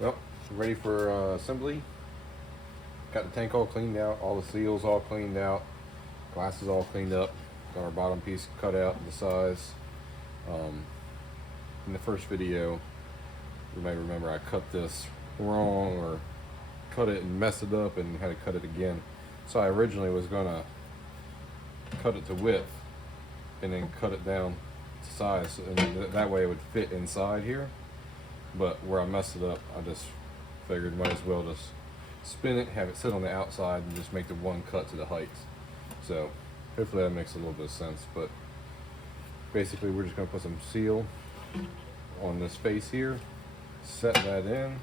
Well, ready for assembly. Got the tank all cleaned out, all the seals all cleaned out, glasses all cleaned up. Got our bottom piece cut out the size. In the first video, you might remember I cut this wrong or cut it and messed it up and had to cut it again. So I originally was gonna cut it to width and then cut it down to size, and that way it would fit inside here. But where I messed it up, I just figured might as well just spin it, have it sit on the outside, and just make the one cut to the height. So hopefully that makes a little bit of sense. But basically we're just going to put some seal on this face here, set that in,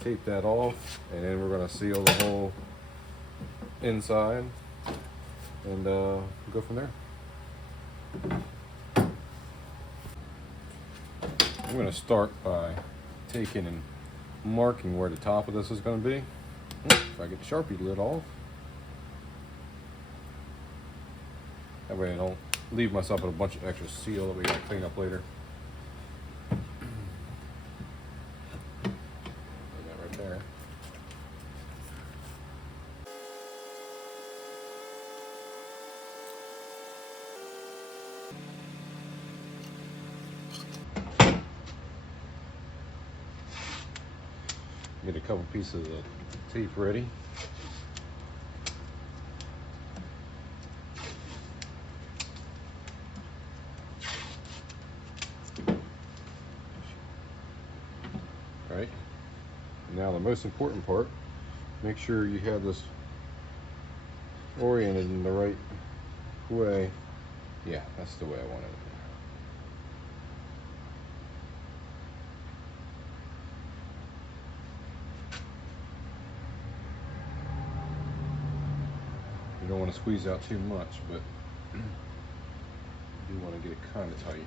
tape that off, and then we're going to seal the whole inside and go from there. I'm going to start by taking and marking where the top of this is going to be. If I get the Sharpie lid off, that way I don't leave myself with a bunch of extra seal that we got to clean up later. Put that right there. Get a couple pieces of the tape ready. Right. Now the most important part, make sure you have this oriented in the right way. Yeah, that's the way I want it. You don't want to squeeze out too much, but you do want to get it kind of tight.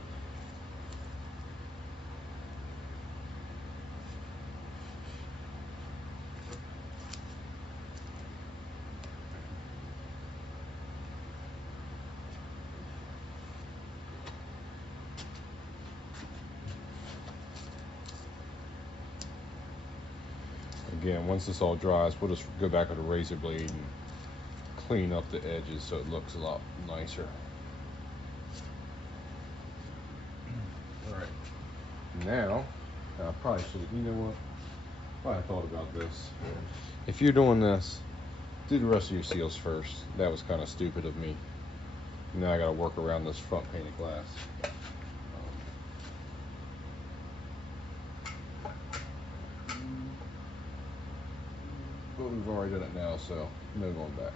Again, once this all dries, we'll just go back with a razor blade and clean up the edges so it looks a lot nicer. Alright, now, I probably should, you know what, I thought about this. If you're doing this, do the rest of your seals first. That was kind of stupid of me. Now I gotta work around this front painted glass. But we've already done it now, so no going back.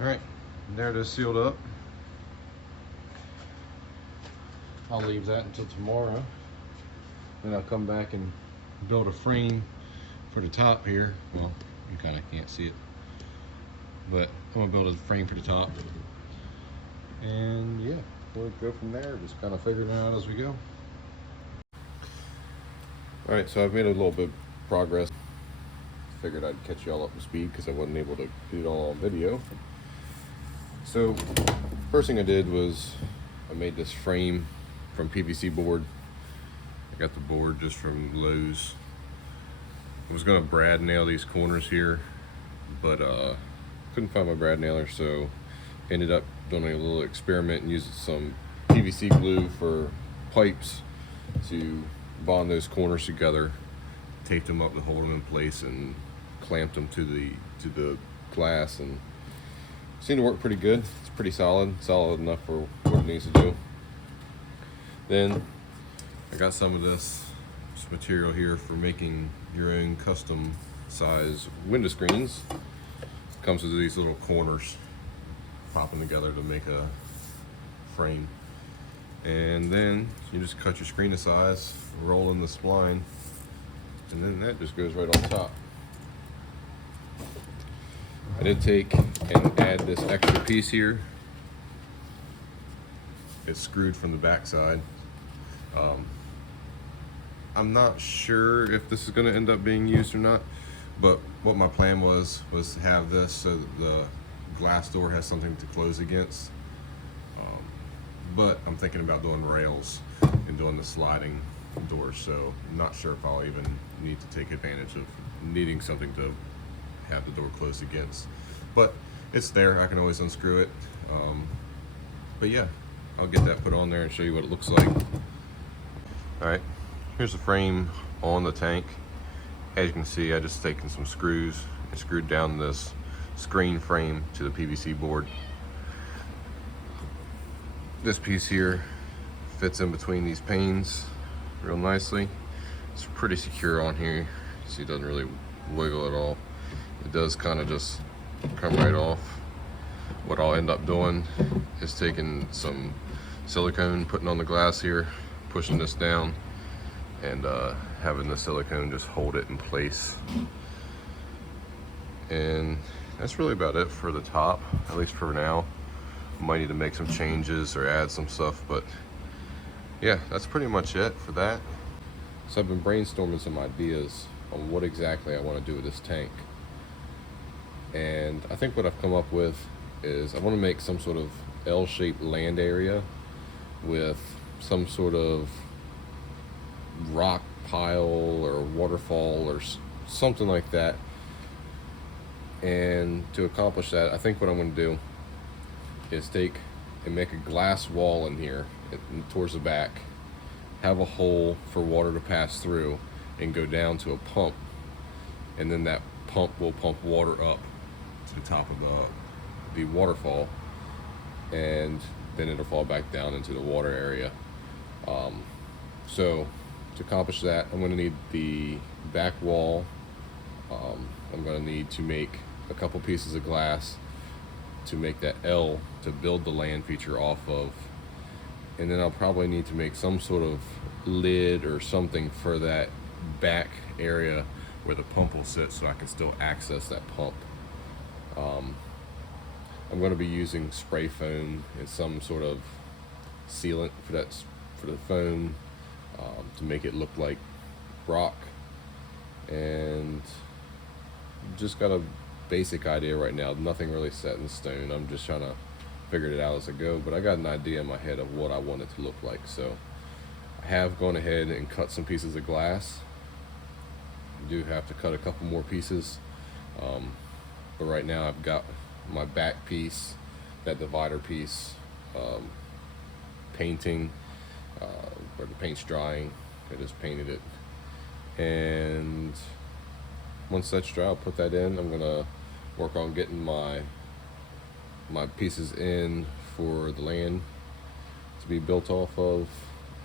Alright, there it is sealed up. I'll leave that until tomorrow. Then I'll come back and build a frame for the top here. Well, you kind of can't see it. But I'm going to build a frame for the top. And yeah, we'll go from there. Just kind of figuring it out as we go. Alright, so I've made a little bit of progress. Figured I'd catch y'all up to speed because I wasn't able to do it all on video. So first thing I did was I made this frame from PVC board. I got the board just from Lowe's. I was gonna brad nail these corners here, but couldn't find my brad nailer, so ended up doing a little experiment and using some PVC glue for pipes to bond those corners together, taped them up to hold them in place, and clamped them to the glass, and seemed to work pretty good. It's pretty solid enough for what it needs to do. Then I got some of this material here for making your own custom size window screens. Comes with these little corners popping together to make a frame, and then you just cut your screen to size, roll in the spline, and then that just goes right on top. I did take and add this extra piece here. It's screwed from the back side. I'm not sure if this is going to end up being used or not, but what my plan was to have this so that the glass door has something to close against. But I'm thinking about doing rails and doing the sliding doors, so I'm not sure if I'll even need to take advantage of needing something to have the door closed against. But it's there, I can always unscrew it. But yeah, I'll get that put on there and show you what it looks like. Alright, here's the frame on the tank. As you can see, I just taken some screws and screwed down this screen frame to the PVC board. This piece here fits in between these panes real nicely. It's pretty secure on here. See, it doesn't really wiggle at all. It does kind of just come right off. What I'll end up doing is taking some silicone, putting on the glass here, pushing this down, and having the silicone just hold it in place. And that's really about it for the top, at least for now. Might need to make some changes or add some stuff, but yeah, that's pretty much it for that. So I've been brainstorming some ideas on what exactly I want to do with this tank. And I think what I've come up with is I want to make some sort of L-shaped land area with some sort of rock pile or waterfall or something like that. And to accomplish that, I think what I'm going to do is take and make a glass wall in here towards the back, have a hole for water to pass through and go down to a pump, and then that pump will pump water up to the top of the waterfall, and then it'll fall back down into the water area. So to accomplish that, I'm going to need the back wall. I'm going to need to make a couple pieces of glass to make that L to build the land feature off of, and then I'll probably need to make some sort of lid or something for that back area where the pump will sit, so I can still access that pump. I'm going to be using spray foam and some sort of sealant for the foam, to make it look like rock. And just got a basic idea right now, nothing really set in stone. I'm just trying to figure it out as I go, but I got an idea in my head of what I want it to look like. So I have gone ahead and cut some pieces of glass. I do have to cut a couple more pieces, but right now I've got my back piece, that divider piece, painting, where the paint's drying. I just painted it, and once that's dry, I'll put that in. I'm gonna work on getting my pieces in for the land to be built off of,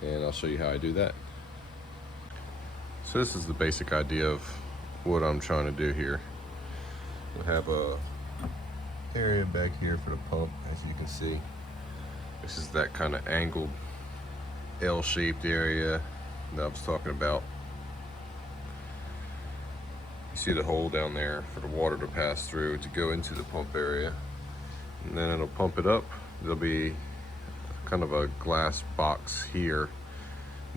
and I'll show you how I do that. So this is the basic idea of what I'm trying to do here. We have a area back here for the pump, as you can see. This is that kind of angled L-shaped area that I was talking about. You see the hole down there for the water to pass through to go into the pump area, and then it'll pump it up. There'll be kind of a glass box here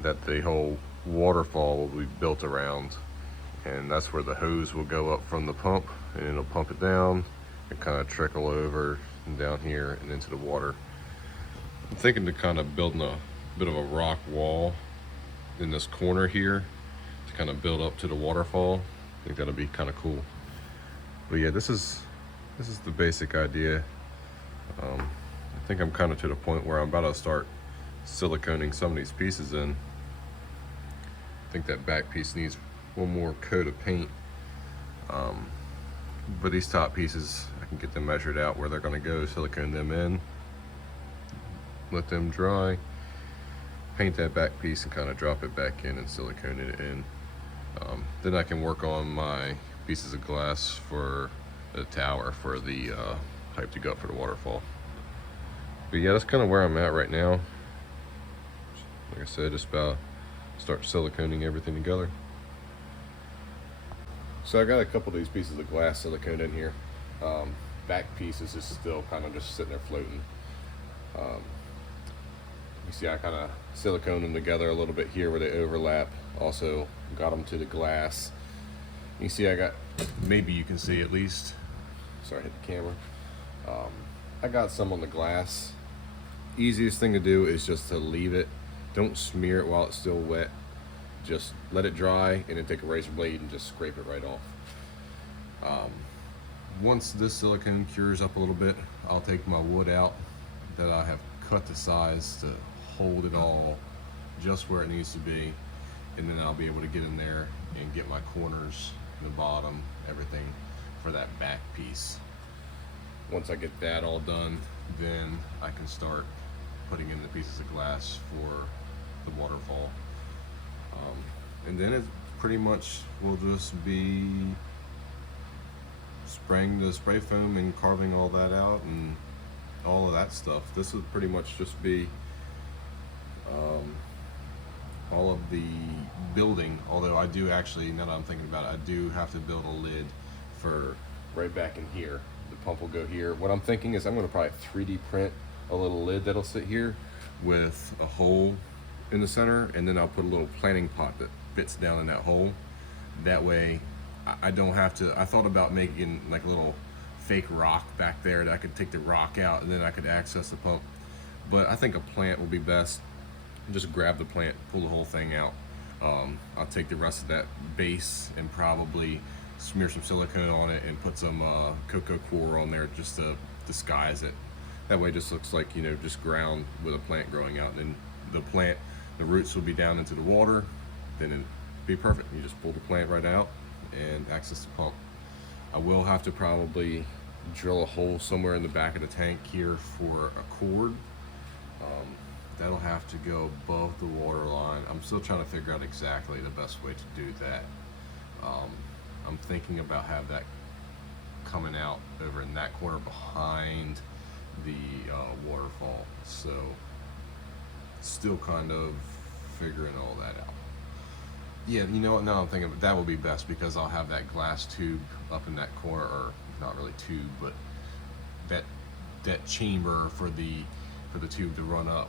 that the whole waterfall will be built around, and that's where the hose will go up from the pump, and it'll pump it down and kind of trickle over and down here and into the water. I'm thinking to kind of building a bit of a rock wall in this corner here to kind of build up to the waterfall. I think that'll be kind of cool. But yeah, this is the basic idea. I think I'm kind of to the point where I'm about to start siliconing some of these pieces in. I think that back piece needs one more coat of paint. But these top pieces, I can get them measured out where they're going to go, silicone them in, let them dry, paint that back piece and kind of drop it back in and silicone it in. Then I can work on my pieces of glass for the tower, for the pipe to go up for the waterfall. But yeah, that's kind of where I'm at right now. Like I said, just about start siliconing everything together. So I got a couple of these pieces of glass silicone in here. Back pieces is still kind of just sitting there floating. You see I kind of silicone them together a little bit here where they overlap. Also got them to the glass. You see I got, maybe you can see at least, sorry I hit the camera. I got some on the glass. Easiest thing to do is just to leave it. Don't smear it while it's still wet. Just let it dry and then take a razor blade and just scrape it right off. Once this silicone cures up a little bit, I'll take my wood out that I have cut to size to hold it all just where it needs to be, and then I'll be able to get in there and get my corners, the bottom, everything for that back piece. Once I get that all done, then I can start putting in the pieces of glass for the waterfall. And then it pretty much will just be spraying the spray foam and carving all that out and all of that stuff. This would pretty much just be all of the building, although I do actually, now that I'm thinking about it, I do have to build a lid for right back in here. The pump will go here. What I'm thinking is I'm going to probably 3D print a little lid that'll sit here with a hole in the center, and then I'll put a little planting pot that fits down in that hole. That way I don't have to, I thought about making like a little fake rock back there that I could take the rock out and then I could access the pump. But I think a plant will be best. Just grab the plant, pull the whole thing out. I'll take the rest of that base and probably smear some silicone on it and put some cocoa coir on there just to disguise it. That way it just looks like, you know, just ground with a plant growing out. And then the plant, the roots will be down into the water, then it'd be perfect. You just pull the plant right out and access the pump. I will have to probably drill a hole somewhere in the back of the tank here for a cord. That'll have to go above the water line. I'm still trying to figure out exactly the best way to do that. I'm thinking about have that coming out over in that corner behind the waterfall. So still kind of figuring all that out. Yeah, you know what, now I'm thinking that will be best because I'll have that glass tube up in that corner, or not really tube, but that chamber for the tube to run up.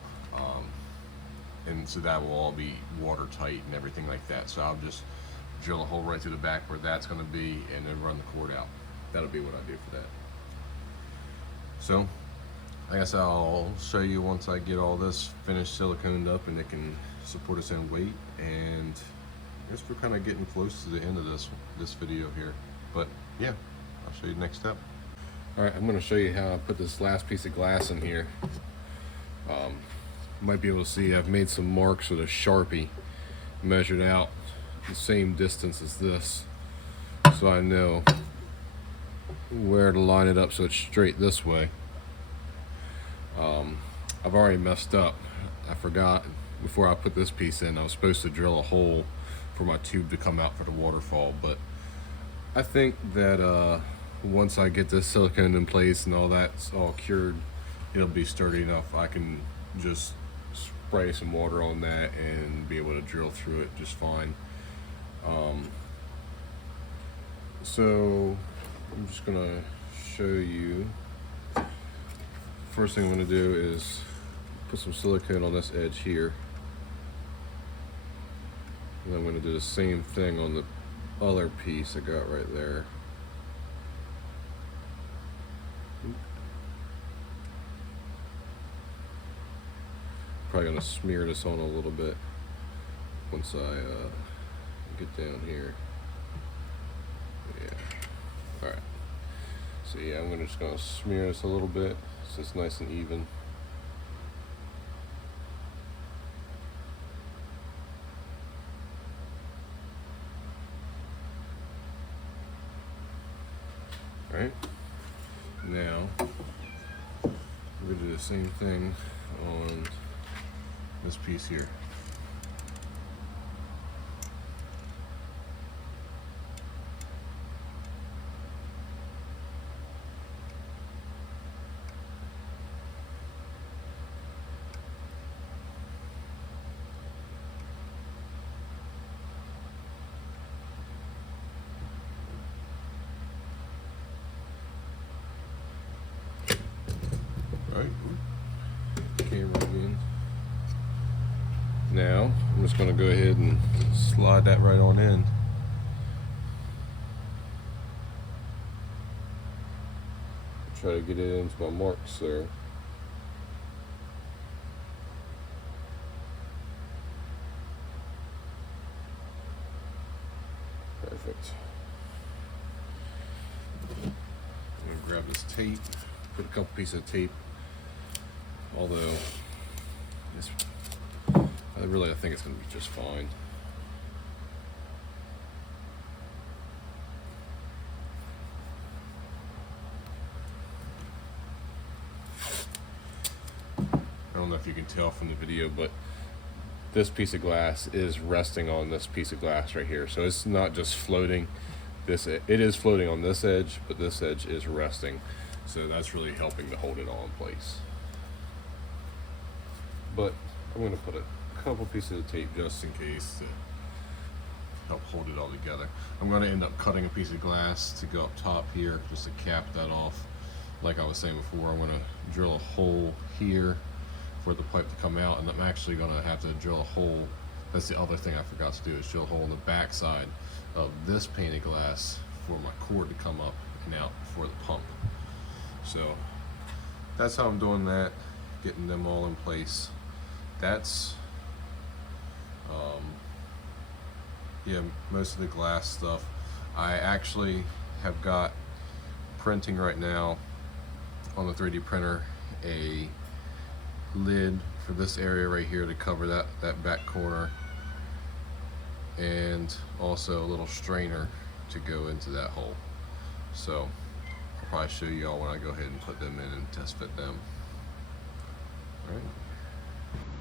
And so that will all be watertight and everything like that. So I'll just drill a hole right through the back where that's going to be and then run the cord out. That'll be what I do for that. So I guess I'll show you once I get all this finished siliconed up and it can support its own weight. And I guess we're kind of getting close to the end of this video here. But yeah, I'll show you the next step. All right, I'm going to show you how I put this last piece of glass in here. You might be able to see I've made some marks with a Sharpie, measured out the same distance as this, so I know where to line it up so it's straight this way. I've already messed up. I forgot before I put this piece in, I was supposed to drill a hole for my tube to come out for the waterfall, but I think that once I get this silicone in place and all that's all cured, it'll be sturdy enough. I can just spray some water on that and be able to drill through it just fine. So I'm just gonna show you. First thing I'm gonna do is put some silicone on this edge here. And I'm gonna do the same thing on the other piece I got right there. probably going to smear this on a little bit once I get down here. Yeah. Alright. So yeah, I'm just going to smear this a little bit so it's nice and even. Alright. Now, we're going to do the same thing on this piece here. Right, camera again. Now I'm just going to go ahead and slide that right on in. Try to get it into my marks there. Perfect. I'm going to grab this tape, put a couple pieces of tape, although I think it's going to be just fine. I don't know if you can tell from the video, but this piece of glass is resting on this piece of glass right here. So it's not just floating. It is floating on this edge, but this edge is resting. So that's really helping to hold it all in place. But I'm going to put a couple pieces of tape just in case to help hold it all together. I'm going to end up cutting a piece of glass to go up top here just to cap that off. Like I was saying before, I'm going to drill a hole here for the pipe to come out, and I'm actually going to have to drill a hole. That's the other thing I forgot to do, is drill a hole in the back side of this painted glass for my cord to come up and out for the pump. So that's how I'm doing that, getting them all in place. That's yeah, most of the glass stuff. I actually have got printing right now on the 3D printer a lid for this area right here to cover that back corner, and also a little strainer to go into that hole. So I'll probably show you all when I go ahead and put them in and test fit them.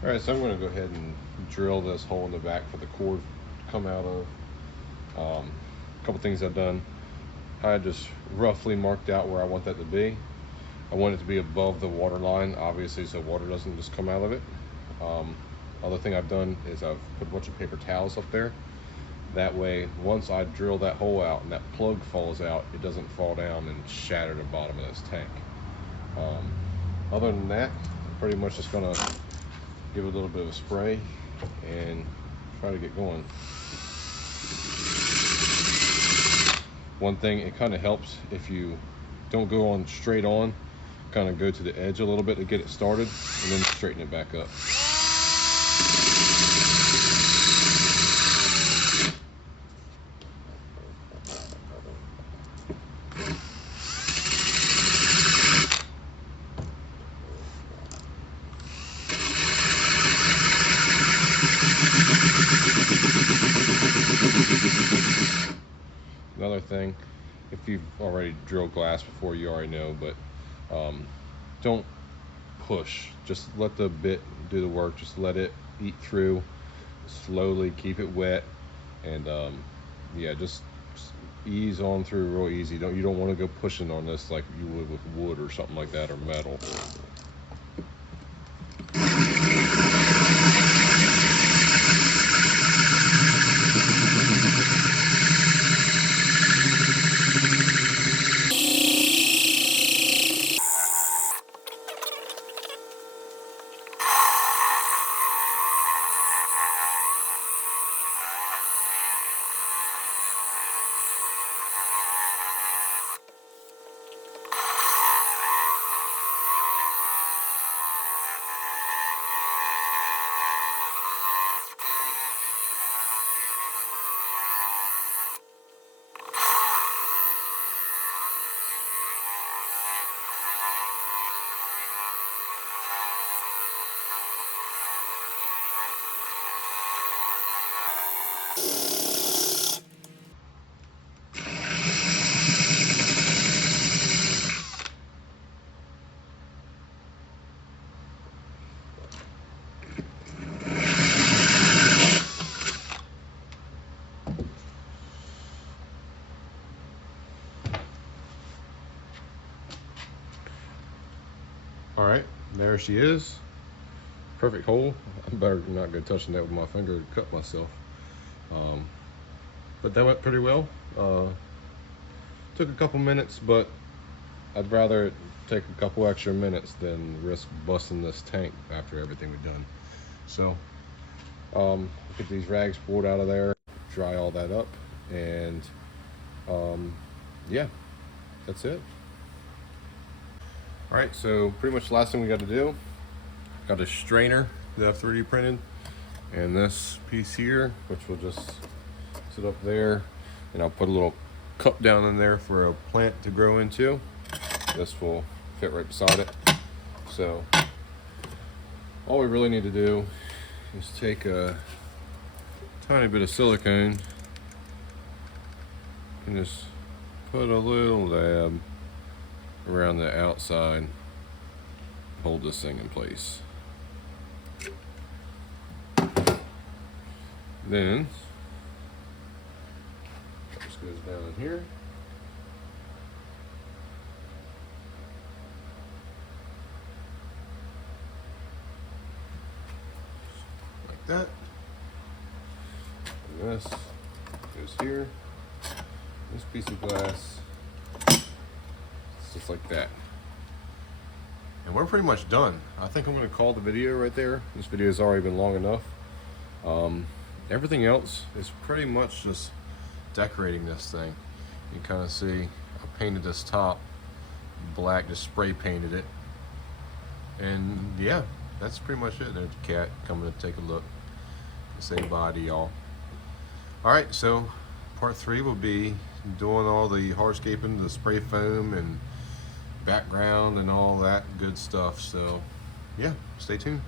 Alright, so I'm going to go ahead and drill this hole in the back for the cord to come out of. A couple things I've done. I just roughly marked out where I want that to be. I want it to be above the water line, obviously, so water doesn't just come out of it. Other thing I've done is I've put a bunch of paper towels up there. That way, once I drill that hole out and that plug falls out, it doesn't fall down and shatter the bottom of this tank. Other than that, I'm pretty much just gonna give it a little bit of a spray and try to get going. One thing, it kind of helps if you don't go on straight on, kind of go to the edge a little bit to get it started and then straighten it back up. Another thing, if you've already drilled glass before, you already know, but don't push. Just let the bit do the work. Just let it eat through slowly, keep it wet, and yeah, just ease on through real easy. You don't want to go pushing on this like you would with wood or something like that, or metal. there she is. Perfect hole. I'm better not go touching that with my finger to cut myself. But that went pretty well. Took a couple minutes, but I'd rather it take a couple extra minutes than risk busting this tank after everything we've done. So get these rags pulled out of there, dry all that up, and yeah, that's it. All right, so pretty much the last thing we got to do, got a strainer that I've 3D printed, and this piece here, which will just sit up there, and I'll put a little cup down in there for a plant to grow into. This will fit right beside it. So all we really need to do is take a tiny bit of silicone and just put a little dab around the outside, hold this thing in place. Then this goes down in here. Like that. And this goes here. This piece of glass, just like that. And we're pretty much done. I think I'm going to call the video right there. This video has already been long enough. Everything else is pretty much just decorating this thing. You kind of see I painted this top black, just spray painted it. And yeah, that's pretty much it. There's a cat coming to take a look. Say bye to y'all. Alright, so part 3 will be doing all the hardscaping, the spray foam and background and all that good stuff. So yeah, stay tuned.